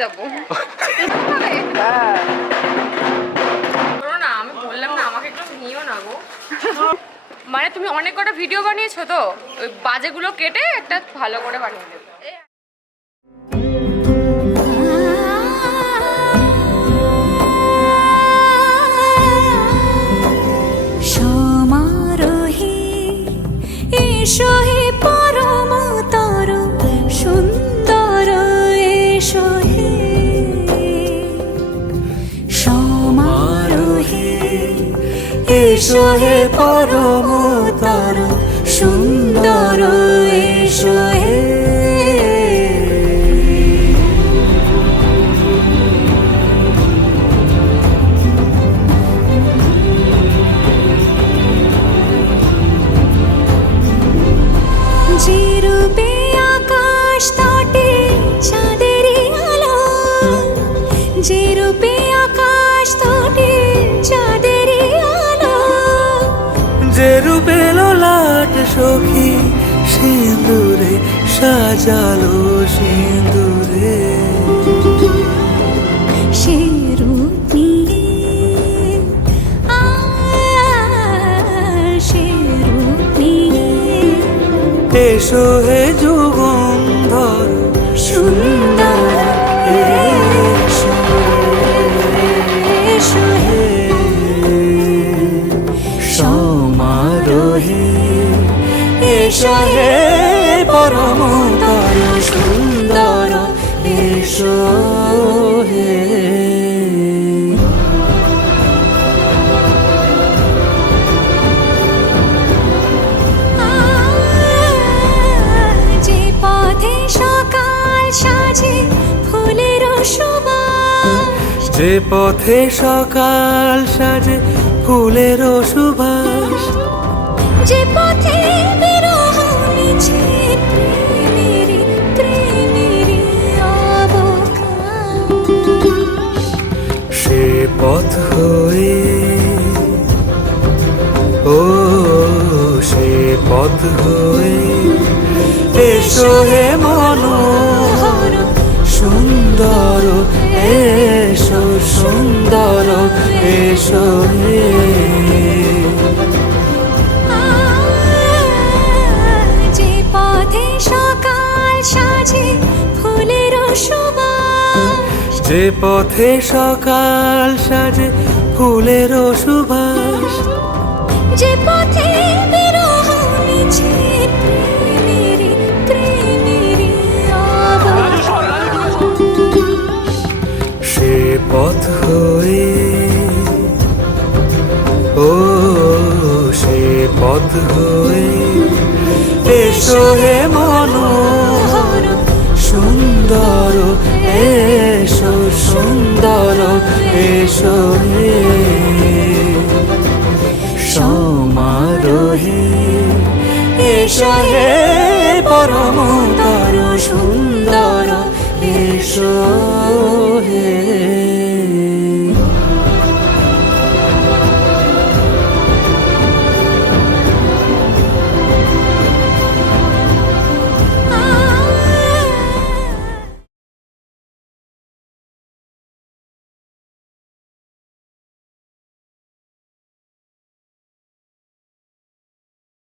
যাবো। না আমি বললাম না আমাকে একটু নিও না গো। মানে তুমি অনেক কটা ভিডিও বানিয়েছো তো, ওই বাজেগুলো কেটে একটা ভালো করে বানিয়ে দেবো। সমারোহে এসো হে পরমতর সুন্দর এসো হে সমারোহে এসো হে পরমতর সুন্দর এসো হে যে রূপে আকাশ তটে চাঁদেরই আলো যে রূপে আকাশ তটে চাঁদেরই আলো যে রূপে ললাট সখী সিঁদুরে সাজালো সিঁদুরে সে রূপ নিয়ে সে রূপ নিয়ে এসো হে যুগন্ধর সুন্দর এসো এসো হে সমারোহে এসো হে পরমতর সুন্দর এসো হে যে পথে সকাল সাজে ফুলের সুবাস যে পথে সকাল সাজে ফুলের সুবাস যে পথে বিরহ মিছে প্রেমেরই প্রেমেরই অবকাশ সে পথ হয়ে ও সে পথ হয়ে এসো হে মনোহর সুন্দর এসো সুন্দর এসো হে যে পথে সকাল সাজে ফুলের সুবাস যে পথে সকাল সাজে ফুলের সুবাস যে পথে বিরহ মিছে প্রেমেরই প্রেমেরই অবকাশ সে পথ হয়ে ও সে পথ হয়ে এসো হে মনোহর সুন্দর এসো সুন্দর এসো হে সমারোহে এসো হে পরমতর সুন্দর এসো